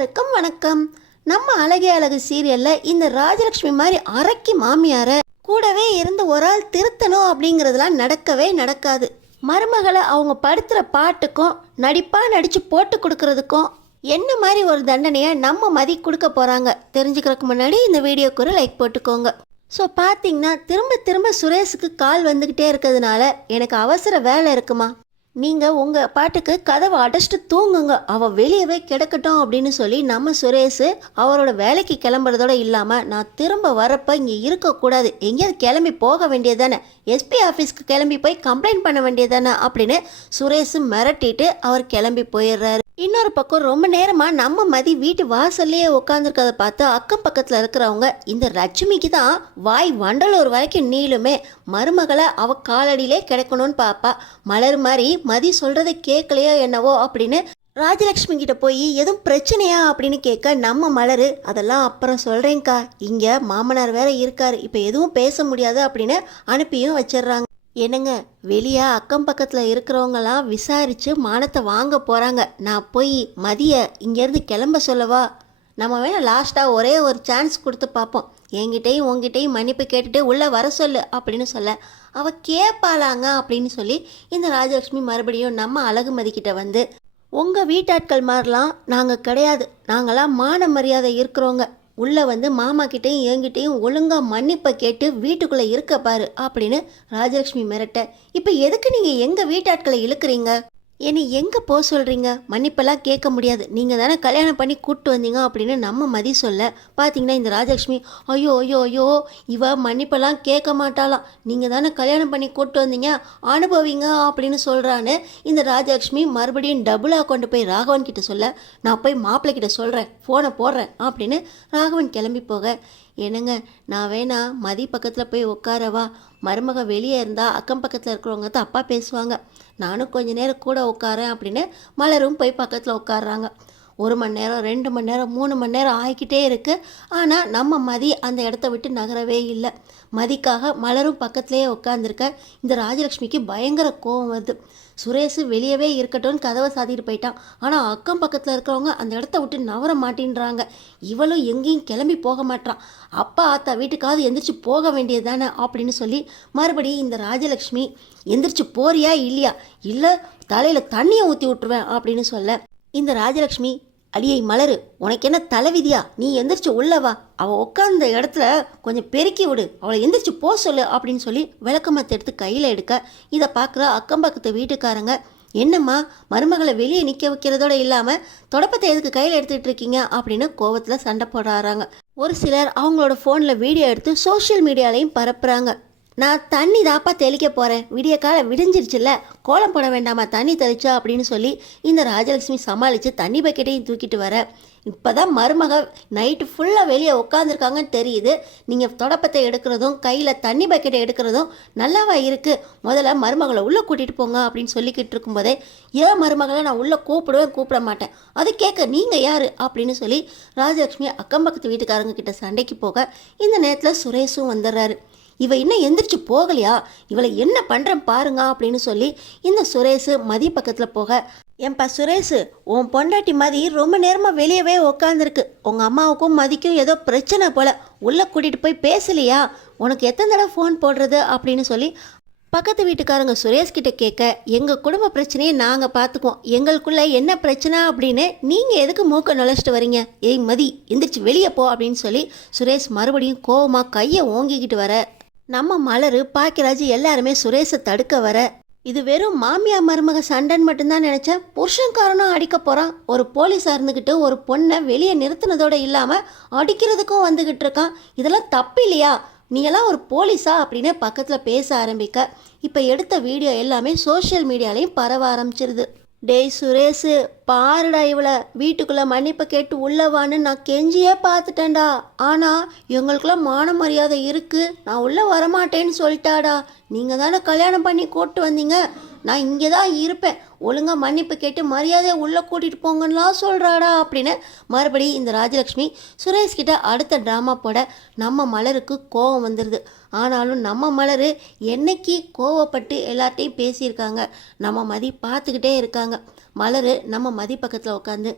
எல்லாருக்கும் வணக்கம். நம்ம அழகே அழகு சீரியல்ல இந்த ராஜலட்சுமி மாதிரி அரக்கி மாமியார கூடவே இருந்து ஒரு ஆள் திருத்தணும் அப்படிங்கிறதுலாம் நடக்கவே நடக்காது. மருமகளை அவங்க படுத்துகிற பாட்டுக்கும் நடிப்பா நடிச்சு போட்டு கொடுக்கறதுக்கும் என்ன மாதிரி ஒரு தண்டனையை நம்ம மதி கொடுக்க போகிறாங்க தெரிஞ்சுக்கிறதுக்கு முன்னாடி இந்த வீடியோக்கு ஒரு லைக் போட்டுக்கோங்க. ஸோ பார்த்தீங்கன்னா திரும்ப திரும்ப சுரேஷுக்கு கால் வந்துக்கிட்டே இருக்கிறதுனால எனக்கு அவசர வேலை இருக்குமா, நீங்கள் உங்கள் பாட்டுக்கு கதவை அடைச்சிட்டு தூங்குங்க, அவள் வெளியவே கிடக்கட்டும் அப்படின்னு சொல்லி நம்ம சுரேஷ் அவரோட வேலைக்கு கிளம்புறதோட இல்லாமல் நான் திரும்ப வரப்போ இங்கே இருக்கக்கூடாது, எங்கேயாவது கிளம்பி போக வேண்டியதானே, எஸ்பி ஆஃபீஸ்க்கு கிளம்பி போய் கம்ப்ளைண்ட் பண்ண வேண்டியதானே அப்படின்னு சுரேஷ் மிரட்டிட்டு அவர் கிளம்பி போயிடுறாரு. இன்னொரு பக்கம் ரொம்ப நேரமாக நம்ம மதி வீட்டு வாசல்லையே உட்காந்துருக்கதை பார்த்து அக்கம் பக்கத்தில் இருக்கிறவங்க இந்த லட்சுமிக்கு தான் வாய் வண்டலூர் வரைக்கும் நீளுமே, மருமகளை அவ காலடியிலே கிடைக்கணும்னு பாப்பா, மலர் மாதிரி மதி சொல்கிறத கேட்கலையோ என்னவோ அப்படின்னு ராஜலக்ஷ்மி கிட்ட போய் எதுவும் பிரச்சனையா அப்படின்னு கேட்க நம்ம மலர் அதெல்லாம் அப்புறம் சொல்கிறேங்க்கா, இங்கே மாமனார் வேற இருக்காரு, இப்போ எதுவும் பேச முடியாது அப்படின்னு அனுப்பியும் வச்சிடுறாங்க. என்னங்க, வெளியே அக்கம் பக்கத்தில் இருக்கிறவங்களாம் விசாரித்து மானத்தை வாங்க போகிறாங்க, நான் போய் மதியை இங்கேருந்து கிளம்ப சொல்லவா, நம்ம வேணால் லாஸ்ட்டாக ஒரே ஒரு சான்ஸ் கொடுத்து பார்ப்போம், என்கிட்டையும் உங்ககிட்டையும் மன்னிப்பு கேட்டுட்டு உள்ளே வர சொல்லு அப்படின்னு சொல்ல அவள் கேட்பாளாங்க அப்படின்னு சொல்லி இந்த ராஜலட்சுமி மறுபடியும் நம்ம அழகுமதிக்கிட்ட வந்து, உங்கள் வீட்டாட்கள் மாதிரிலாம் நாங்கள் கிடையாது, நாங்களாம் மான மரியாதை இருக்கிறோங்க, உள்ளே வந்து மாமா கிட்டேயும் என்கிட்டையும் ஒழுங்காக மன்னிப்பை கேட்டு வீட்டுக்குள்ளே இருக்க பாரு அப்படின்னு ராஜலட்சுமி மிரட்ட, இப்போ எதுக்கு நீங்கள் எங்கள் வீட்டாட்களை இழுக்கிறீங்க, என்னை எங்கே போக சொல்கிறீங்க, மன்னிப்பெல்லாம் கேட்க முடியாது, நீங்கள் தானே கல்யாணம் பண்ணி கூப்பிட்டு வந்தீங்க அப்படின்னு நம்ம மதி சொல்ல பார்த்தீங்கன்னா இந்த ராஜலட்சுமி ஐயோ ஐயோ ஐயோ இவ மன்னிப்பெல்லாம் கேட்க மாட்டாளாம், நீங்கள் தானே கல்யாணம் பண்ணி கூப்பிட்டு வந்தீங்க அனுபவிங்க அப்படின்னு சொல்கிறான்னு இந்த ராஜலட்சுமி மறுபடியும் டபுளாக கொண்டு போய் ராகவன் கிட்ட சொல்ல, நான் போய் மாப்பிள்ளை கிட்ட சொல்கிறேன், ஃபோனை போடுறேன் அப்படின்னு ராகவன் கிளம்பி போக, என்னங்க நான் வேணா மதி பக்கத்தில் போய் உட்காரவா, மருமக வெளியே இருந்தால் அக்கம் பக்கத்தில் இருக்கிறவங்க தப்பாக பேசுவாங்க, நானும் கொஞ்ச நேரம் கூட உட்காரேன் அப்படின்னு மலரும் போய் பக்கத்தில் உட்காடுறாங்க. 1 மணி நேரம் 2 மணி நேரம் 3 மணி நேரம் ஆகிக்கிட்டே இருக்குது. ஆனால் நம்ம மதி அந்த இடத்த விட்டு நகரவே இல்லை. மதிக்காக மலரும் பக்கத்துலேயே உட்காந்துருக்க இந்த ராஜலட்சுமிக்கு பயங்கர கோவம் வருது. சுரேஷ் வெளியவே இருக்கட்டும்னு கதவை சாத்திட்டு போயிட்டான், ஆனால் அக்கம் பக்கத்தில் இருக்கிறவங்க அந்த இடத்த விட்டு நவர மாட்டேன்றாங்க, இவளும் எங்கேயும் கிளம்பி போக மாட்டான், அப்பா ஆத்தா வீட்டுக்காவது எந்திரிச்சு போக வேண்டியது தானே அப்படின்னு சொல்லி மறுபடியும் இந்த ராஜலட்சுமி எந்திரிச்சு போறியா இல்லையா, இல்லை தலையில் தண்ணியை ஊற்றி விட்டுருவேன் அப்படின்னு சொல்ல, இந்த ராஜலட்சுமி அடியை மலரு உனக்கு என்ன தலைவிதியா, நீ எந்திரிச்சு உள்ளவா, அவள் உட்காந்த இடத்துல கொஞ்சம் பெருக்கி விடு, அவளை எந்திரிச்சு போ சொல்லு அப்படின்னு சொல்லி விளக்கமத்தை எடுத்து கையில் எடுக்க, இதை பார்க்குற அக்கம் பக்கத்து வீட்டுக்காரங்க என்னம்மா மருமகளை வெளியே நிற்க வைக்கிறதோட இல்லாமல் தொடப்பத்தை எதுக்கு கையில் எடுத்துகிட்டு இருக்கீங்க அப்படின்னு கோவத்தில் சண்டை போடுறாங்க. ஒரு சிலர் அவங்களோட ஃபோனில் வீடியோ எடுத்து சோஷியல் மீடியாலையும் பரப்புகிறாங்க. நான் தண்ணி தாப்பா தெளிக்க போகிறேன், விடிய காலம் விடிஞ்சிருச்சுல்ல, கோலம் போட வேண்டாமா தண்ணி தெளிச்சா அப்படின்னு சொல்லி இந்த ராஜலட்சுமி சமாளித்து தண்ணி பக்கெட்டையும் தூக்கிட்டு வர, இப்போ தான் மருமக நைட்டு ஃபுல்லாக வெளியே உட்காந்துருக்காங்கன்னு தெரியுது, நீங்கள் தொடப்பத்தை எடுக்கிறதும் கையில் தண்ணி பக்கெட்டை எடுக்கிறதும் நல்லாவா இருக்குது, முதல்ல மருமகளை உள்ளே கூட்டிகிட்டு போங்க அப்படின்னு சொல்லிக்கிட்டு இருக்கும்போதே, ஏன் மருமகளை நான் உள்ளே கூப்பிட மாட்டேன், அது கேட்க நீங்கள் யார் அப்படின்னு சொல்லி ராஜலட்சுமி அக்கம் பக்கத்து வீட்டுக்காரங்க கிட்ட சண்டைக்கு போக இந்த நேரத்தில் சுரேஷும் வந்துடுறாரு. இவ இன்னும் எந்திரிச்சு போகலையா, இவளை என்ன பண்ணுறேன் பாருங்க அப்படின்னு சொல்லி இந்த சுரேஷ் மதி பக்கத்தில் போக, ஏன்பா சுரேஷ் உன் பொண்டாட்டி மதி ரொம்ப நேரமாக வெளியவே உக்காந்துருக்கு, உங்கள் அம்மாவுக்கும் மதிக்கும் ஏதோ பிரச்சனை போல், உள்ளே கூட்டிகிட்டு போய் பேசலையா, உனக்கு எத்தனை தடவை ஃபோன் போடுறது அப்படின்னு சொல்லி பக்கத்து வீட்டுக்காரங்க சுரேஷ்கிட்ட கேட்க, எங்கள் குடும்ப பிரச்சனையை நாங்கள் பார்த்துக்குவோம், எங்களுக்குள்ளே என்ன பிரச்சனை அப்படின்னு நீங்கள் எதுக்கு மூக்க நுழைச்சிட்டு வரீங்க, ஏய் மதி எந்திரிச்சு வெளியே போ அப்படின்னு சொல்லி சுரேஷ் மறுபடியும் கோவமாக கையை ஓங்கிக்கிட்டு வர, நம்ம மலர் பாக்கியராஜ் எல்லாருமே சுரேஷை தடுக்க வர, இது வெறும் மாமியா மருமக சண்டைன்னு மட்டும்தான் நினச்சேன், புருஷன்காரனும் அடிக்க போகிறான், ஒரு போலீஸாக இருந்துக்கிட்டு ஒரு பொண்ணை வெளியே நிறுத்தினதோடு இல்லாமல் அடிக்கிறதுக்கும் வந்துக்கிட்டு இருக்கான், இதெல்லாம் தப்பு இல்லையா, நீங்களாம் ஒரு போலீஸா அப்படின்னு பக்கத்தில் பேச ஆரம்பிக்க, இப்போ எடுத்த வீடியோ எல்லாமே சோஷியல் மீடியாலையும் பரவ ஆரம்பிச்சிருது. டேய் சுரேஷு பாருடா, இவளை வீட்டுக்குள்ளே மன்னிப்பு கேட்டு உள்ளவான்னு நான் கெஞ்சியே பார்த்துட்டேன்டா, ஆனால் எங்களுக்குலாம் மான மரியாதை இருக்குது, நான் உள்ளே வரமாட்டேன்னு சொல்லிட்டாடா, நீங்கள் தானே கல்யாணம் பண்ணி கூப்பிட்டு வந்தீங்க, நான் இங்கே தான் இருப்பேன், ஒழுங்காக மன்னிப்பு கேட்டு மரியாதையை உள்ளே கூட்டிகிட்டு போங்கன்னெலாம் சொல்கிறாடா அப்படின்னு மறுபடியும் இந்த ராஜலட்சுமி சுரேஷ்கிட்ட அடுத்த ட்ராமா போட நம்ம மலருக்கு கோவம் வந்துடுது. ஆனாலும் நம்ம மலர் என்னைக்கு கோவப்பட்டு எல்லார்ட்டையும் பேசியிருக்காங்க, நம்ம மதி பார்த்துக்கிட்டே இருக்காங்க. மலர் நம்ம மதி பக்கத்தில் உட்காந்து,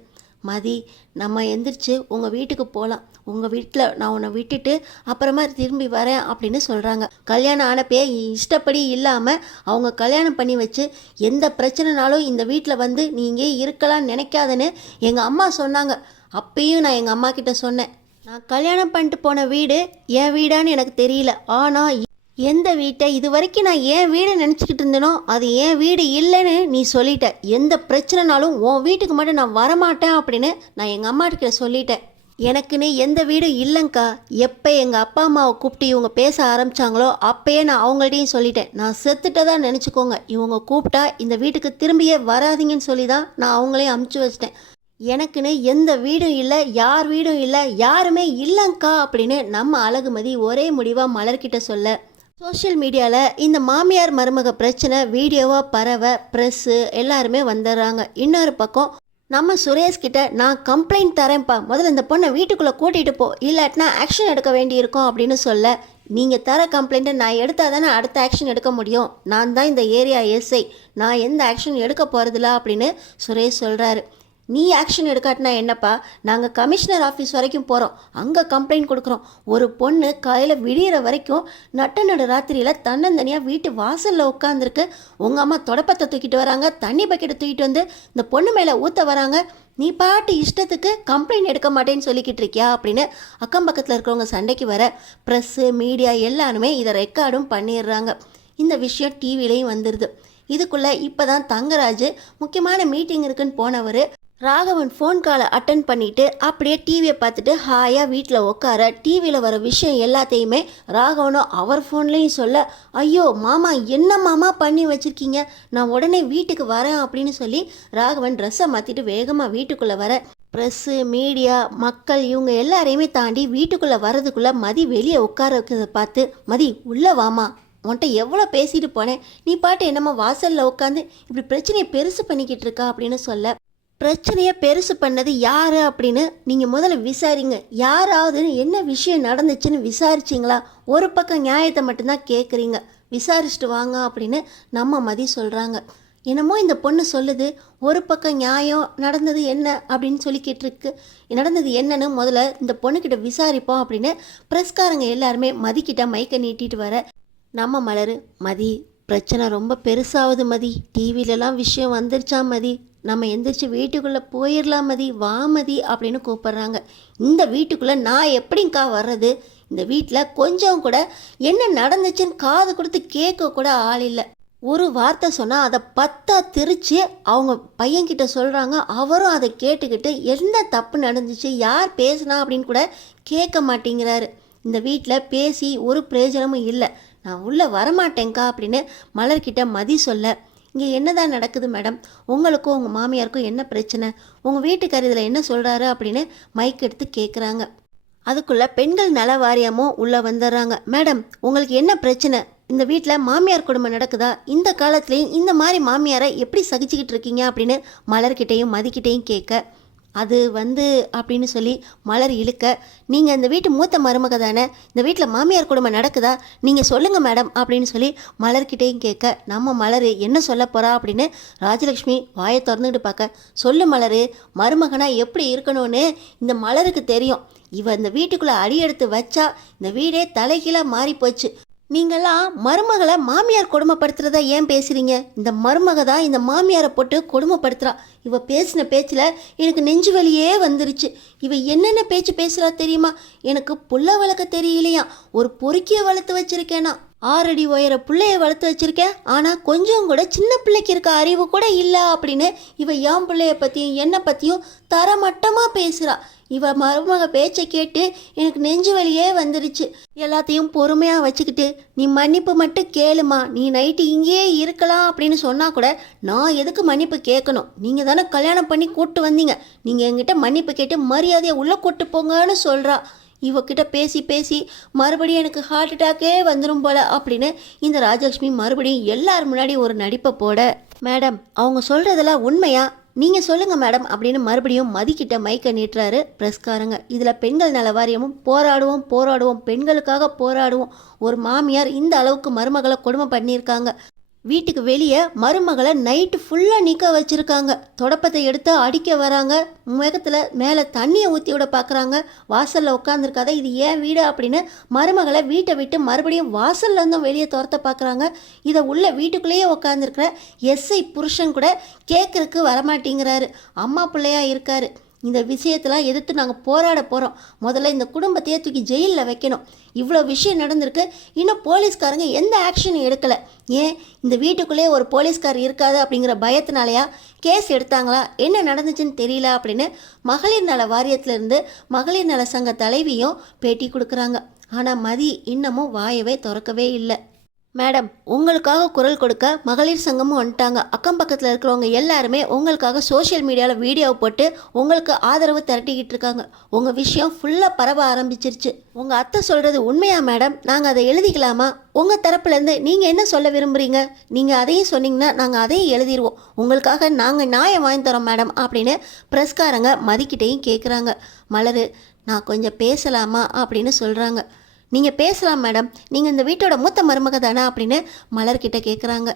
மதி, நம்ம எந்திரிச்சு உங்கள் வீட்டுக்கு போகலாம். உங்கள் வீட்டில் நான் உன்னை விட்டுட்டு அப்புறமா திரும்பி வரேன் அப்படின்னு சொல்கிறாங்க. கல்யாணம் ஆனப்பே இஷ்டப்படி இல்லாமல் அவங்க கல்யாணம் பண்ணி வச்சு எந்த பிரச்சனைனாலும் இந்த வீட்டில் வந்து நீ இங்கே இருக்கலாம்னு நினைக்காதன்னு எங்கள் அம்மா சொன்னாங்க. அப்பயும் நான் எங்கள் அம்மா கிட்ட சொன்னேன், நான் கல்யாணம் பண்ணிட்டு போன வீடு என் வீடான்னு எனக்கு தெரியல. ஆனால் எந்த வீட்டை இது வரைக்கும் நான் என் வீடு நினச்சிக்கிட்டு இருந்தேனோ அது என் வீடு இல்லைன்னு நீ சொல்லிட்ட. எந்த பிரச்சனைனாலும் உன் வீட்டுக்கு மட்டும் நான் வரமாட்டேன் அப்படின்னு நான் எங்கள் அம்மாட்ட சொல்லிட்டேன். எனக்குன்னு எந்த வீடும் இல்லைங்க்கா. எப்போ எங்கள் அப்பா அம்மாவை கூப்பிட்டு இவங்க பேச ஆரம்பித்தாங்களோ அப்போயே நான் அவங்கள்ட்டையும் சொல்லிட்டேன், நான் செத்துட்டதா நினச்சிக்கோங்க, இவங்க கூப்பிட்டா இந்த வீட்டுக்கு திரும்பியே வராதிங்கன்னு சொல்லி தான் நான் அவங்களையும் அமுச்சு வச்சிட்டேன். எனக்குன்னு எந்த வீடும் இல்லை, யார் வீடும் இல்லை, யாருமே இல்லைங்க்கா அப்படின்னு நம்ம அழகுமதி ஒரே முடிவாக மலர்கிட்ட சொல்ல, சோஷியல் மீடியாவில் இந்த மாமியார் மருமக பிரச்சனை வீடியோவாக பரவ ப்ரெஸ்ஸு எல்லாருமே வந்துடுறாங்க. இன்னொரு பக்கம் நம்ம சுரேஷ்கிட்ட நான் கம்ப்ளைண்ட் தரேன்ப்பா, முதல்ல இந்த பொண்ணை வீட்டுக்குள்ளே கூட்டிகிட்டு போ, இல்லாட்டினா ஆக்ஷன் எடுக்க வேண்டியிருக்கும் அப்படின்னு சொல்ல, நீங்கள் தர கம்ப்ளைண்ட்டை நான் எடுத்தால் தானே அடுத்த ஆக்ஷன் எடுக்க முடியும், நான் தான் இந்த ஏரியா எஸ்ஐ, நான் எந்த ஆக்ஷன் எடுக்க போகிறதில்ல அப்படின்னு சுரேஷ் சொல்கிறாரு. நீ ஆக்ஷன் எடுக்காட்டினா என்னப்பா, நாங்கள் கமிஷனர் ஆஃபீஸ் வரைக்கும் போகிறோம், அங்கே கம்ப்ளைண்ட் கொடுக்குறோம். ஒரு பொண்ணு காலையில் விடிகிற வரைக்கும் நடு ராத்திரியில் தன்னந்தனியாக வீட்டு வாசலில் உட்காந்துருக்கு. உங்கள் அம்மா தொடப்பத்தை தூக்கிட்டு வராங்க, தண்ணி பக்கெட்டை தூக்கிட்டு வந்து இந்த பொண்ணு மேலே ஊற்ற வராங்க. நீ பாட்டு இஷ்டத்துக்கு கம்ப்ளைண்ட் எடுக்க மாட்டேன்னு சொல்லிக்கிட்டு இருக்கியா அப்படின்னு அக்கம் பக்கத்தில் இருக்கிறவங்க சண்டைக்கு வர ப்ரெஸ்ஸு மீடியா எல்லாருமே இதை ரெக்கார்டும் பண்ணிடுறாங்க. இந்த விஷயம் டிவிலையும் வந்துடுது. இதுக்குள்ளே இப்போ தான் தங்கராஜ் முக்கியமான மீட்டிங் இருக்குன்னு போனவர் ராகவன் ஃபோன் காலை அட்டன் பண்ணிவிட்டு அப்படியே டிவியை பார்த்துட்டு ஹாயாக வீட்டில் உட்கார டிவியில் வர விஷயம் எல்லாத்தையுமே ராகவனும் அவர் ஃபோன்லேயும் சொல்ல, ஐயோ மாமா என்ன மாமா பண்ணி வச்சுருக்கீங்க, நான் உடனே வீட்டுக்கு வரேன் அப்படின்னு சொல்லி ராகவன் ட்ரெஸ்ஸை மாற்றிட்டு வேகமாக வீட்டுக்குள்ளே வர, ப்ரெஸ்ஸு மீடியா மக்கள் இவங்க எல்லாரையுமே தாண்டி வீட்டுக்குள்ளே வரதுக்குள்ளே மதி வெளியே உட்கார வைக்கிறத பார்த்து, மதி உள்ளே வாமா, உன்கிட்ட எவ்வளோ பேசிட்டு போனேன், நீ பாட்டு என்னம்மா வாசலில் உட்காந்து இப்படி பிரச்சனையை பெருசு பண்ணிக்கிட்டு இருக்கா அப்படின்னு சொல்ல, பிரச்சனையை பெருசு பண்ணது யார் அப்படின்னு நீங்கள் முதல்ல விசாரிங்க, யாராவது என்ன விஷயம் நடந்துச்சுன்னு விசாரிச்சிங்களா, ஒரு பக்கம் நியாயத்தை மட்டும்தான் கேட்குறீங்க, விசாரிச்சுட்டு வாங்க அப்படின்னு நம்ம மதி சொல்கிறாங்க. என்னமோ இந்த பொண்ணு சொல்லுது, ஒரு பக்கம் நியாயம் நடந்தது என்ன அப்படின்னு சொல்லிக்கிட்டு இருக்கு, நடந்தது என்னன்னு முதல்ல இந்த பொண்ணுக்கிட்ட விசாரிப்போம் அப்படின்னு ப்ரெஸ்காரங்க எல்லாருமே மதிக்கிட்ட மைக்க நீட்டிட்டு வர, நம்ம மலர், மதி பிரச்சனை ரொம்ப பெருசாகுது மதி, டிவிலலாம் விஷயம் வந்துருச்சா மதி, நம்ம எந்திரிச்சு வீட்டுக்குள்ளே போயிடலாம் மதி, வா மதி அப்படின்னு கூப்பிட்றாங்க. இந்த வீட்டுக்குள்ளே நான் எப்படிங்க்கா வர்றது, இந்த வீட்டில் கொஞ்சம் கூட என்ன நடந்துச்சுன்னு காது கொடுத்து கேட்க கூட ஆள் இல்லை. ஒரு வார்த்தை சொன்னால் அதை 10 திரிச்சு அவங்க பையன்கிட்ட சொல்கிறாங்க. அவரும் அதை கேட்டுக்கிட்டு என்ன தப்பு நடந்துச்சு, யார் பேசுனா அப்படின்னு கூட கேட்க மாட்டேங்கிறாரு. இந்த வீட்டில் பேசி ஒரு பிரயோஜனமும் இல்லை, நான் உள்ளே வரமாட்டேங்க்கா அப்படின்னு மலர்கிட்ட மதி சொல்ல, இங்கே என்னதான் நடக்குது மேடம், உங்களுக்கும் உங்கள் மாமியாருக்கும் என்ன பிரச்சனை, உங்கள் வீட்டுக்காரர் இதில் என்ன சொல்கிறாரு அப்படின்னு மைக் எடுத்து கேட்குறாங்க. அதுக்குள்ளே பெண்கள் நல வாரியமும் உள்ளே வந்துடுறாங்க. மேடம் உங்களுக்கு என்ன பிரச்சனை, இந்த வீட்டில் மாமியார் குடும்பம் நடக்குதா, இந்த காலத்துலேயும் இந்த மாதிரி மாமியாரை எப்படி சகிச்சுக்கிட்டு இருக்கீங்க அப்படின்னு மலர்கிட்டையும் மதிக்கிட்டையும் கேட்க, அது அப்படின்னு சொல்லி மலர் இழுக்க, நீங்கள் இந்த வீட்டு மூத்த மருமக தானே, இந்த வீட்டில் மாமியார் குடும்பம் நடக்குதா, நீங்கள் சொல்லுங்கள் மேடம் அப்படின்னு சொல்லி மலர்கிட்டையும் கேட்க, நம்ம மலர் என்ன சொல்ல போகிறா அப்படின்னு ராஜலக்ஷ்மி வாயை திறந்துக்கிட்டு பார்க்க, சொல்லு மலர், மருமகனாக எப்படி இருக்கணும்னு இந்த மலருக்கு தெரியும், இவ இந்த வீட்டுக்குள்ளே அடி எடுத்து வச்சா இந்த வீடே தலைகீழாக மாறி போச்சு. நீங்களாம் மருமகளை மாமியார் கொடுமைப்படுத்துறதா ஏன் பேசுகிறீங்க, இந்த மருமக தான் இந்த மாமியாரை போட்டு கொடுமைப்படுத்துகிறா, இவ பேசின பேச்சில் எனக்கு நெஞ்சு வலியே வந்துருச்சு, இவ என்னென்ன பேச்சு பேசுகிறா தெரியுமா, எனக்கு புள்ள வளர்க்க தெரியலையா, ஒரு பொறுக்கியை வளர்த்து வச்சிருக்கேனா, 6 அடி உயர பிள்ளைய வளர்த்து வச்சிருக்கேன், ஆனால் கொஞ்சம் கூட சின்ன பிள்ளைக்கு இருக்க அறிவு கூட இல்லை அப்படின்னு இவ என் பிள்ளைய பற்றியும் என்னை பற்றியும் தரமட்டமாக பேசுகிறா. இவ மருமக பேச்சை கேட்டு எனக்கு நெஞ்சு வலியே வந்துருச்சு. எல்லாத்தையும் பொறுமையாக வச்சுக்கிட்டு நீ மன்னிப்பு மட்டும் கேளுமா, நீ நைட்டு இங்கேயே இருக்கலாம் அப்படின்னு சொன்னால் கூட நான் எதுக்கு மன்னிப்பு கேட்கணும், நீங்கள் தானே கல்யாணம் பண்ணி கூப்பிட்டு வந்தீங்க, நீங்கள் என்கிட்ட மன்னிப்பு கேட்டு மரியாதையை உள்ளே கூட்டு போங்கன்னு சொல்கிறா. இவக்கிட்ட பேசி பேசி மறுபடியும் எனக்கு ஹார்ட் அட்டாக்கே வந்துடும் போல அப்படின்னு இந்த ராஜலக்ஷ்மி மறுபடியும் எல்லார் முன்னாடி ஒரு நடிப்பை போட, மேடம் அவங்க சொல்கிறதெல்லாம் உண்மையா, நீங்கள் சொல்லுங்கள் மேடம் அப்படின்னு மறுபடியும் மதிக்கிட்ட மைக்க நீட்டுறாரு ப்ரெஸ்காரங்க. இதில் பெண்கள் நல வாரியமும் போராடுவோம் போராடுவோம் பெண்களுக்காக போராடுவோம், ஒரு மாமியார் இந்த அளவுக்கு மருமகளை கொடுமை பண்ணியிருக்காங்க, வீட்டுக்கு வெளியே மருமகளை நைட்டு ஃபுல்லாக நிற்க வச்சுருக்காங்க. தொடப்பத்தை எடுத்து அடிக்க வராங்க. முகத்தில் மேலே தண்ணியை ஊற்றி விட பார்க்குறாங்க. வாசலில் உட்காந்துருக்காத இது ஏன் வீடு அப்படின்னு மருமகளை வீட்டை விட்டு மறுபடியும் வாசல்லேருந்தும் வெளியே துரத்த பார்க்குறாங்க. இதை உள்ள வீட்டுக்குள்ளேயே உட்காந்துருக்கிற எஸ்ஐ புருஷன் கூட கேட்குறக்கு வரமாட்டேங்கிறாரு. அம்மா பிள்ளையா இருக்காரு. இந்த விஷயத்தெல்லாம் எதிர்த்து நாங்கள் போராட போகிறோம். முதல்ல இந்த குடும்பத்தையே தூக்கி ஜெயிலில் வைக்கணும். இவ்வளோ விஷயம் நடந்திருக்கு, இன்னும் போலீஸ்காரங்க எந்த ஆக்ஷனும் எடுக்கலை. ஏன் இந்த வீட்டுக்குள்ளே ஒரு போலீஸ்கார் இருக்காது அப்படிங்கிற பயத்தினாலையா? கேஸ் எடுத்தாங்களா? என்ன நடந்துச்சுன்னு தெரியல அப்படின்னு மகளிர் நல வாரியத்திலேருந்து மகளிர் நல சங்க தலைவியும் பேட்டி கொடுக்குறாங்க. ஆனால் மதி இன்னமும் வாயவே திறக்கவே இல்லை. மேடம், உங்களுக்காக குரல் கொடுக்க மகளிர் சங்கமும் வந்துட்டாங்க. அக்கம் பக்கத்தில் இருக்கிறவங்க எல்லாருமே உங்களுக்காக சோஷியல் மீடியாவில் வீடியோவை போட்டு உங்களுக்கு ஆதரவு திரட்டிக்கிட்டு இருக்காங்க. உங்கள் விஷயம் ஃபுல்லாக பரவ ஆரம்பிச்சிருச்சு. உங்கள் அத்தை சொல்கிறது உண்மையா மேடம்? நாங்கள் அதை எழுதிக்கலாமா? உங்கள் தரப்புலேருந்து நீங்கள் என்ன சொல்ல விரும்புகிறீங்க? நீங்கள் அதையும் சொன்னீங்கன்னா நாங்கள் அதையும் எழுதிடுவோம். உங்களுக்காக நாங்கள் நியாயம் வாங்கி தரோம் மேடம் அப்படின்னு ப்ரெஸ்காரங்க மதிக்கிட்டையும் கேட்குறாங்க. மலர், நான் கொஞ்சம் பேசலாமா அப்படின்னு சொல்கிறாங்க. நீங்கள் பேசலாம் மேடம், நீங்கள் இந்த வீட்டோட மூத்த மருமக தானே அப்படின்னு மலர்கிட்ட கேட்குறாங்க.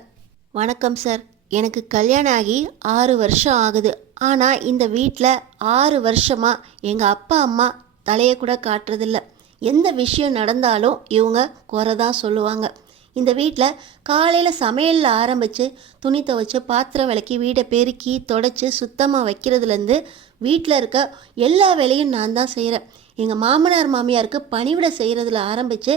வணக்கம் சார், எனக்கு கல்யாணம் ஆகி 6 வருஷம் ஆகுது. ஆனால் இந்த வீட்டில் 6 வருஷமாக எங்கள் அப்பா அம்மா தலையை கூட காட்டுறதில்ல. எந்த விஷயம் நடந்தாலும் இவங்க குறை தான் சொல்லுவாங்க. இந்த வீட்டில் காலையில் சமையலில் ஆரம்பித்து துணி துவைச்சி பாத்திரம் விளக்கி வீடை பெருக்கி தொடச்சி சுத்தமாக வைக்கிறதுலேருந்து வீட்டில் இருக்க எல்லா வேலையும் நான் தான் செய்கிறேன். எங்கள் மாமனார் மாமியாருக்கு பணிவிடை செய்கிறதுல ஆரம்பித்து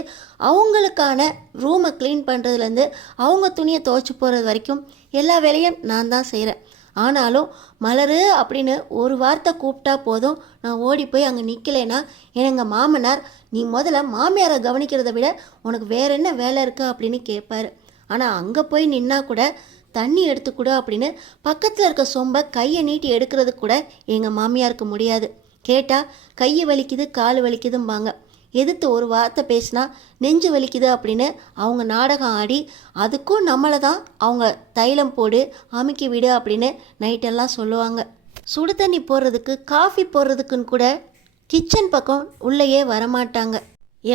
அவங்களுக்கான ரூமை க்ளீன் பண்ணுறதுலேருந்து அவங்க துணியை துவைச்சி போகிறது வரைக்கும் எல்லா வேலையும் நான் தான் செய்கிறேன். ஆனாலும் மலர் அப்படின்னு ஒரு வார்த்தை கூப்பிட்டா போதும், நான் ஓடி போய் அங்கே நிற்கலைன்னா எங்கள் மாமனார், நீ முதல்ல மாமியாரை கவனிக்கிறத விட உனக்கு வேற என்ன வேலை இருக்கா அப்படின்னு கேட்பாரு. ஆனால் அங்கே போய் நின்னா கூட தண்ணி எடுத்துக்கூட அப்படின்னு பக்கத்தில் இருக்க சொம்பை கையை நீட்டி எடுக்கிறது கூட எங்கள் மாமியாருக்கு முடியாது. கேட்டால் கை வலிக்குது கால் வலிக்குதும்பாங்க. எதிர்த்து ஒரு வார்த்தை பேசினா நெஞ்சு வலிக்குது அப்படின்னு அவங்க நாடகம் ஆடி அதுக்கும் நம்மளை தான் அவங்க தைலம் போடு அமுக்கி விடு அப்படின்னு நைட்டெல்லாம் சொல்லுவாங்க. சுடு தண்ணி போடுறதுக்கு காஃபி போடுறதுக்குன்னு கூட கிச்சன் பக்கம் உள்ளேயே வரமாட்டாங்க.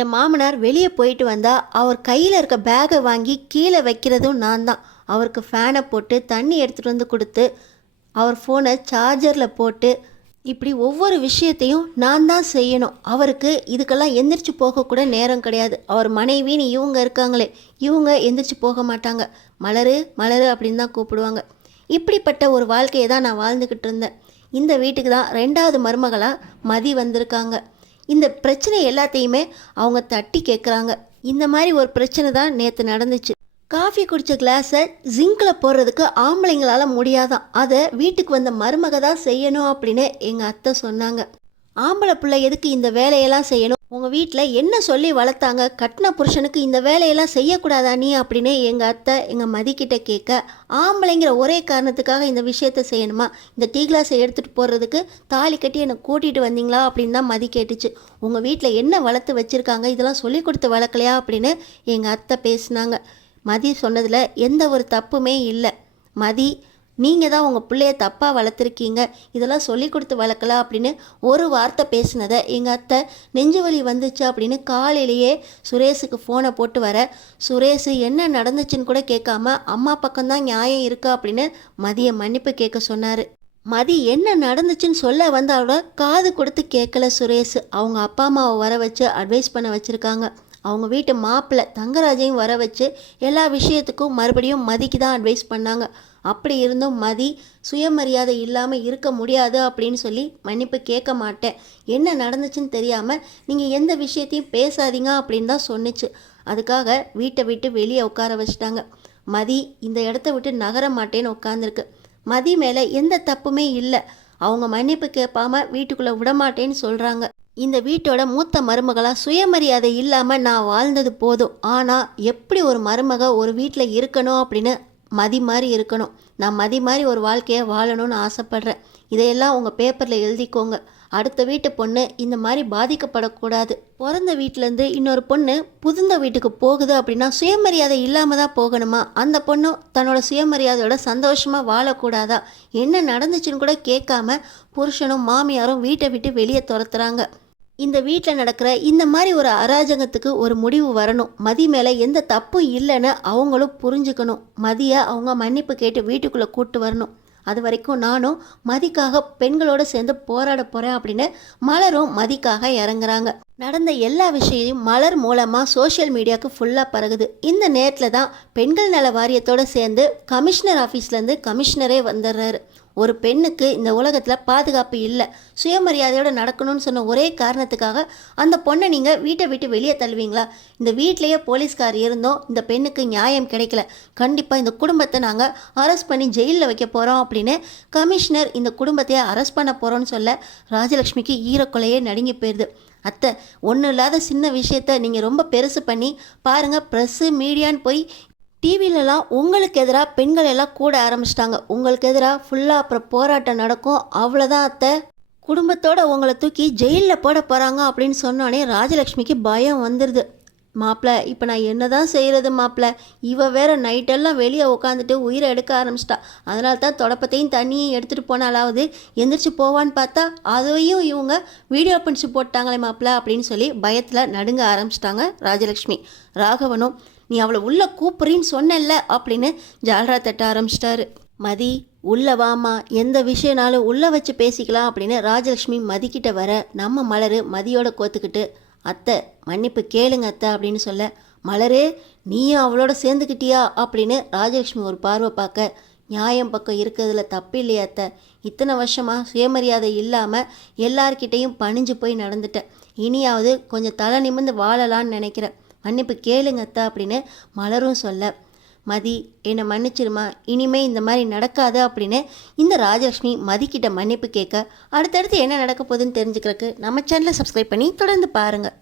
என் மாமனார் வெளியே போயிட்டு வந்தால் அவர் கையில் இருக்க பேகை வாங்கி கீழே வைக்கிறதும் நான் தான். அவருக்கு ஃபேனை போட்டு தண்ணி எடுத்துகிட்டு வந்து கொடுத்து அவர் ஃபோனை சார்ஜரில் போட்டு இப்படி ஒவ்வொரு விஷயத்தையும் நான் தான் செய்யணும். அவருக்கு இதுக்கெல்லாம் எந்திரிச்சு போகக்கூட நேரம் கிடையாது. அவர் மனைவின்னு இவங்க இருக்காங்களே, இவங்க எந்திரிச்சு போக மாட்டாங்க. மலரு மலரு அப்படின்னு தான் கூப்பிடுவாங்க. இப்படிப்பட்ட ஒரு வாழ்க்கையை தான் நான் வாழ்ந்துக்கிட்டு இருந்தேன். இந்த வீட்டுக்கு தான் 2வது மருமகளாக மதி வந்திருக்காங்க. இந்த பிரச்சனை எல்லாத்தையுமே அவங்க தட்டி கேட்குறாங்க. இந்த மாதிரி ஒரு பிரச்சனை தான் நேற்று நடந்துச்சு. காஃபி குடித்த கிளாஸை ஜிங்கில் போடுறதுக்கு ஆம்பளைங்களால் முடியாதான். அதை வீட்டுக்கு வந்த மருமக தான் செய்யணும் அப்படின்னு எங்கள் அத்தை சொன்னாங்க. ஆம்பளை பிள்ளை எதுக்கு இந்த வேலையெல்லாம் செய்யணும்? உங்கள் வீட்டில் என்ன சொல்லி வளர்த்தாங்க? கட்டின புருஷனுக்கு இந்த வேலையெல்லாம் செய்யக்கூடாதா நீ அப்படின்னு எங்கள் அத்தை எங்கள் மதிக்கிட்ட கேட்க, ஆம்பளைங்கிற ஒரே காரணத்துக்காக இந்த விஷயத்த செய்யணுமா? இந்த டீ கிளாஸை எடுத்துகிட்டு போடுறதுக்கு தாலி கட்டி என்னை கூட்டிகிட்டு வந்தீங்களா அப்படின்னு தான் மதி கேட்டுச்சு. உங்கள் வீட்டில் என்ன வளர்த்து வச்சுருக்காங்க? இதெல்லாம் சொல்லி கொடுத்து வளர்க்கலையா அப்படின்னு எங்கள் அத்தை பேசினாங்க. மதி சொன்னதில் எந்த ஒரு தப்புமே இல்லை. மதி, நீங்கள் தான் உங்கள் பிள்ளைய தப்பாக வளர்த்துருக்கீங்க, இதெல்லாம் சொல்லி கொடுத்து வளர்க்கல அப்படின்னு ஒரு வார்த்தை பேசினதை எங்கள் அத்தை நெஞ்சு வலி வந்துச்சு அப்படின்னு காலையிலேயே சுரேஷுக்கு ஃபோனை போட்டு வர, சுரேஷ் என்ன நடந்துச்சுன்னு கூட கேட்காம அம்மா பக்கம்தான் நியாயம் இருக்கா அப்படின்னு மதியை மன்னிப்பு கேட்க சொன்னார். மதி என்ன நடந்துச்சுன்னு சொல்ல வந்தாலோட காது கொடுத்து கேட்கல சுரேஷ். அவங்க அப்பா அம்மாவை வர வச்சு அட்வைஸ் பண்ண வச்சுருக்காங்க. அவங்க வீட்டு மாப்பிள்ளை தங்கராஜையும் வர வச்சு எல்லா விஷயத்துக்கும் மறுபடியும் மதிக்கு தான் அட்வைஸ் பண்ணாங்க. அப்படி இருந்தும் மதி சுயமரியாதை இல்லாமல் இருக்க முடியாது அப்படின்னு சொல்லி மன்னிப்பு கேட்க மாட்டேன், என்ன நடந்துச்சுன்னு தெரியாமல் நீங்கள் எந்த விஷயத்தையும் பேசாதீங்க அப்படின்னு தான் சொன்னிச்சு. அதுக்காக வீட்டை விட்டு வெளியே உட்கார வச்சிட்டாங்க. மதி இந்த இடத்த விட்டு நகர மாட்டேன்னு உட்காந்துருக்கு. மதி மேலே எந்த தப்புமே இல்லை. அவங்க மன்னிப்பு கேட்பாம வீட்டுக்குள்ளே விடமாட்டேன்னு சொல்கிறாங்க. இந்த வீட்டோட மூத்த மருமகளாக சுயமரியாதை இல்லாமல் நான் வாழ்ந்தது போதும். ஆனால் எப்படி ஒரு மருமக ஒரு வீட்டில் இருக்கணும் அப்படின்னு மதி மாதிரி இருக்கணும். நான் மதி மாதிரி ஒரு வாழ்க்கையை வாழணும்னு ஆசைப்பட்றேன். இதையெல்லாம் உங்கள் பேப்பரில் எழுதிக்கோங்க. அடுத்த வீட்டு பொண்ணு இந்த மாதிரி பாதிக்கப்படக்கூடாது. பிறந்த வீட்டிலேருந்து இன்னொரு பொண்ணு புகுந்த வீட்டுக்கு போகுது அப்படின்னா சுயமரியாதை இல்லாமல் தான் போகணுமா? அந்த பொண்ணு தன்னோட சுயமரியாதையோட சந்தோஷமாக வாழக்கூடாதா? என்ன நடந்துச்சுன்னு கூட கேட்காம புருஷனும் மாமியாரும் வீட்டை விட்டு வெளியே துரத்துறாங்க. இந்த வீட்டில் நடக்கிற இந்த மாதிரி ஒரு அராஜகத்துக்கு ஒரு முடிவு வரணும். மதி மேலே எந்த தப்பும் இல்லைன்னு அவங்களும் புரிஞ்சுக்கணும். மதியை அவங்க மன்னிப்பு கேட்டு வீட்டுக்குள்ளே கூட்டு வரணும். அது வரைக்கும் நானும் மதிக்காக பெண்களோடு சேர்ந்து போராட போகிறேன் அப்படின்னு மலரும் மதிக்காக இறங்குறாங்க. நடந்த எல்லா விஷயத்தையும் மலர் மூலமாக சோஷியல் மீடியாவுக்கு ஃபுல்லாக பரகுது. இந்த நேரத்தில் தான் பெண்கள் நல வாரியத்தோடு சேர்ந்து கமிஷனர் ஆஃபீஸ்லேருந்து கமிஷனரே வந்துடுறாரு. ஒரு பெண்ணுக்கு இந்த உலகத்தில் பாதுகாப்பு இல்லை, சுயமரியாதையோடு நடக்கணும்னு சொன்ன ஒரே காரணத்துக்காக அந்த பொண்ணை நீங்கள் வீட்டை விட்டு வெளியே தள்ளுவீங்களா? இந்த வீட்டிலையே போலீஸ்கார் இருந்தோம், இந்த பெண்ணுக்கு நியாயம் கிடைக்கல, கண்டிப்பாக இந்த குடும்பத்தை நாங்கள் அரெஸ்ட் பண்ணி ஜெயிலில் வைக்க போகிறோம் அப்படின்னு கமிஷனர் இந்த குடும்பத்தையே அரெஸ்ட் பண்ண போகிறோன்னு சொல்ல ராஜலக்ஷ்மிக்கு ஈரக்கொலையே நடுங்கி போயிடுது. அத்தை, ஒன்றும் இல்லாத சின்ன விஷயத்த நீங்கள் ரொம்ப பெருசு பண்ணி பாருங்கள், ப்ரெஸ்ஸு மீடியான்னு போய் டிவிலலாம் உங்களுக்கு எதிராக பெண்கள் எல்லாம் கூட ஆரம்பிச்சிட்டாங்க. உங்களுக்கு எதிராக ஃபுல்லாக அப்புறம் போராட்டம் நடக்கும், அவ்வளோதான் அத்தை. குடும்பத்தோடு உங்களை தூக்கி ஜெயிலில் போட போகிறாங்க அப்படின்னு சொன்னோடனே ராஜலக்ஷ்மிக்கு பயம் வந்துடுது. மாப்பிள்ள, இப்போ நான் என்ன தான் செய்கிறது மாப்பிள்ள? இவ வேற நைட்டெல்லாம் வெளியே உட்காந்துட்டு உயிரை எடுக்க ஆரம்பிச்சிட்டா. அதனால தான் தொடப்பத்தையும் தண்ணியும் எடுத்துகிட்டு போனாலாவது எந்திரிச்சு போவான்னு பார்த்தா அதையும் இவங்க வீடியோ பிடிச்சி போட்டாங்களே மாப்பிள்ள அப்படின்னு சொல்லி பயத்தில் நடுங்க ஆரம்பிச்சிட்டாங்க ராஜலக்ஷ்மி. ராகவனும், நீ அவளை உள்ளே கூப்பிட்றின்னு சொன்னல அப்படின்னு ஜால்ரா தட்ட ஆரம்பிச்சிட்டாரு. மதி, உள்ளே வாமா, எந்த விஷயனாலும் உள்ளே வச்சு பேசிக்கலாம் அப்படின்னு ராஜலக்ஷ்மி மதிக்கிட்ட வர நம்ம மலர் மதியோட கோத்துக்கிட்டு, அத்தை மன்னிப்பு கேளுங்க அத்தை அப்படின்னு சொல்ல, மலரே நீயும் அவளோட சேர்ந்துக்கிட்டியா அப்படின்னு ராஜலக்ஷ்மி ஒரு பார்வை பார்க்க, நியாயம் பக்கம் இருக்கிறதுல தப்பு இல்லையா அத்தை? இத்தனை வருஷமாக சுயமரியாதை இல்லாமல் எல்லார்கிட்டையும் பணிஞ்சு போய் நடந்துட்டேன், இனியாவது கொஞ்சம் தலை நிமிர்ந்து வாழலான்னு நினைக்கிறேன், மன்னிப்பு கேளுங்க அத்தா அப்படின்னு மலரும் சொல்ல, மதி என்னை மன்னிச்சிருமா, இனிமே இந்த மாதிரி நடக்காது அப்படின்னு இந்த ராஜலக்ஷ்மி மதிக்கிட்ட மன்னிப்பு கேட்க, அடுத்தடுத்து என்ன நடக்க போகுதுன்னு தெரிஞ்சுக்கிறதுக்கு நம்ம சேனலை சப்ஸ்கிரைப் பண்ணி தொடர்ந்து பாருங்கள்.